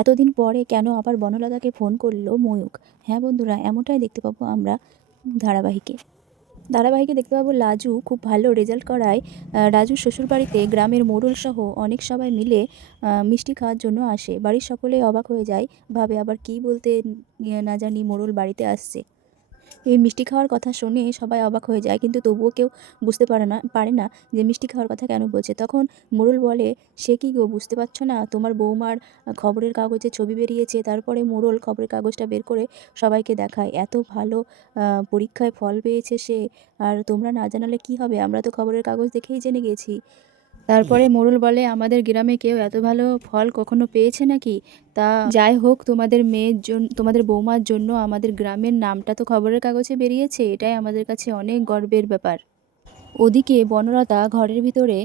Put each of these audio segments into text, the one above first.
এতদিন পরে কেন আবার বনলতাকে ফোন করল ময়ূক হ্যাঁ বন্ধুরা, এমনটাই দেখতে পাবো আমরা ধারাবাহিকে। ধারাবাহিকে দেখতে পাবো লাজু খুব ভালো রেজাল্ট করায়। রাজুর শ্বশুরবাড়িতে গ্রামের মোড়ল সহ অনেক সবাই মিলে মিষ্টি খাওয়ার জন্য আসে। বাড়ির সকলে অবাক হয়ে যায়, ভাবে আবার কি বলতে না জানি মোড়ল বাড়িতে আসছে। এই মিষ্টি খাওয়ার কথা শুনে সবাই অবাক হয়ে যায়, কিন্তু তবুও কেউ বুঝতে পারে না পারে না যে মিষ্টি খাওয়ার কথা কেন বলছে। তখন মোড়ল বলে, সে কি গো, বুঝতে পারছ না? তোমার বৌমার খবরের কাগজে ছবি বেরিয়েছে, তারপরে মোড়ল খবরের কাগজটা বের করে সবাইকে দেখায়। এত ভালো পরীক্ষায় ফল পেয়েছে সে, আর তোমরা না জানালে কি হবে? আমরা তো খবরের কাগজ দেখেই জেনে গেছি। তারপরে মোরুল বলে আমাদের গ্রামে কেউ এত ভালো ফল কখনো পেয়েছে নাকি? তা যাই হোক তোমাদের মেয়ের জন্য তোমাদের বৌমার জন্য আমাদের গ্রামের নামটা তো খবরের কাগজে বেরিয়েছে। এটাই আমাদের কাছে অনেক গর্বের ব্যাপার। ওদিকে বনলতা ঘরের ভিতরে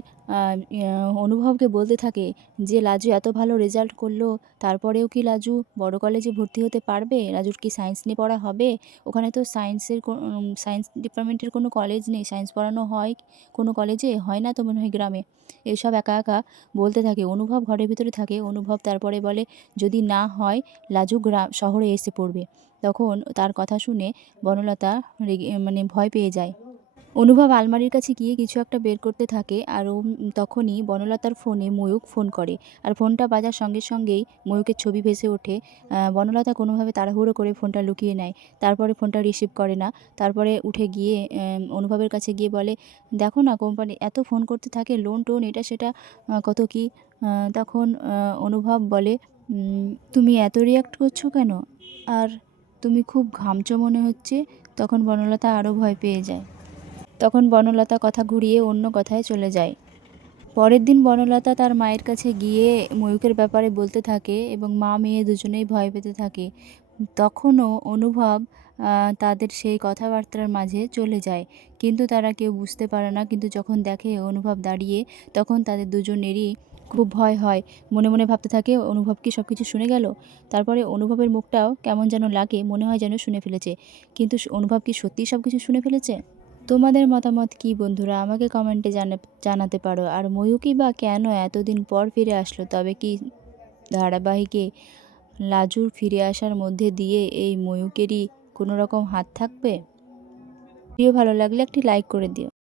অনুভবকে বলতে থাকে যে, লাজু এত ভালো রেজাল্ট করল, তারপরেও কি লাজু বড় কলেজে ভর্তি হতে পারবে? লাজুর কি সায়েন্স নিয়ে পড়া হবে? ওখানে তো সায়েন্সের সায়েন্স ডিপার্টমেন্টের কোনো কলেজ নেই সায়েন্স পড়ানো হয় কোনো কলেজে হয় না তো মনে হয় গ্রামে? এসব একা একা বলতে থাকে। অনুভব ঘরের ভিতরে থাকে। অনুভব তারপরে বলে, যদি না হয়, লাজু গ্রাম শহরে এসে পড়বে। তখন তার কথা শুনে বনলতা মানে ভয় পেয়ে যায়। অনুভব আলমারির কাছে গিয়ে কিছু একটা বের করতে থাকে আর তখনই বনলতার ফোনে ময়ূক ফোন করে। আর ফোনটা বাজার সঙ্গে সঙ্গেই ময়ূকের ছবি ভেসে ওঠে। বনলতা কোনোভাবে তাড়াহুড়ো করে ফোনটা লুকিয়ে নেয়। তারপরে ফোনটা রিসিভ করে না। তারপরে উঠে গিয়ে অনুভবের কাছে গিয়ে বলে, দেখো না কোম্পানি, এত ফোন করতে থাকে, লোন টোন, এটা সেটা কত কি? তখন অনুভব বলে তুমি এত রিয়াক্ট করছ কেন? আর তুমি খুব ঘামছো মনে হচ্ছে। তখন বনলতা আরও ভয় পেয়ে যায়। তখন বনলতা কথা ঘুরিয়ে অন্য কথায় চলে যায়। পরের দিন বনলতা তার মায়ের কাছে গিয়ে ময়ূকের ব্যাপারে বলতে থাকে এবং মা মেয়ে দুজনেই ভয় পেতে থাকে। তখনও অনুভব তাদের সেই কথাবার্তার মাঝে চলে যায়। কিন্তু তারা কেউ বুঝতে পারে না, কিন্তু যখন দেখে অনুভব দাঁড়িয়ে, তখন তাদের দুজনেরই খুব ভয় হয়। মনে মনে ভাবতে থাকে, অনুভব কি সব কিছু শুনে গেল? তারপরে অনুভবের মুখটাও কেমন যেন লাগে, মনে হয় যেন শুনে ফেলেছে। কিন্তু অনুভব কি সত্যিই সব কিছু শুনে ফেলেছে? তোমাদের মতামত কি বন্ধুরা? আমাকে কমেন্টে জানা, জানাতে পারো। আর ময়ূকী বা কেন এতদিন পর ফিরে আসলো? তবে কি ধারাবাহিকে লাজুর ফিরে আসার মধ্যে দিয়ে এই ময়ূকেরই কোনো রকম হাত থাকবে? প্রিয় ভালো লাগলে একটি লাইক করে দিও।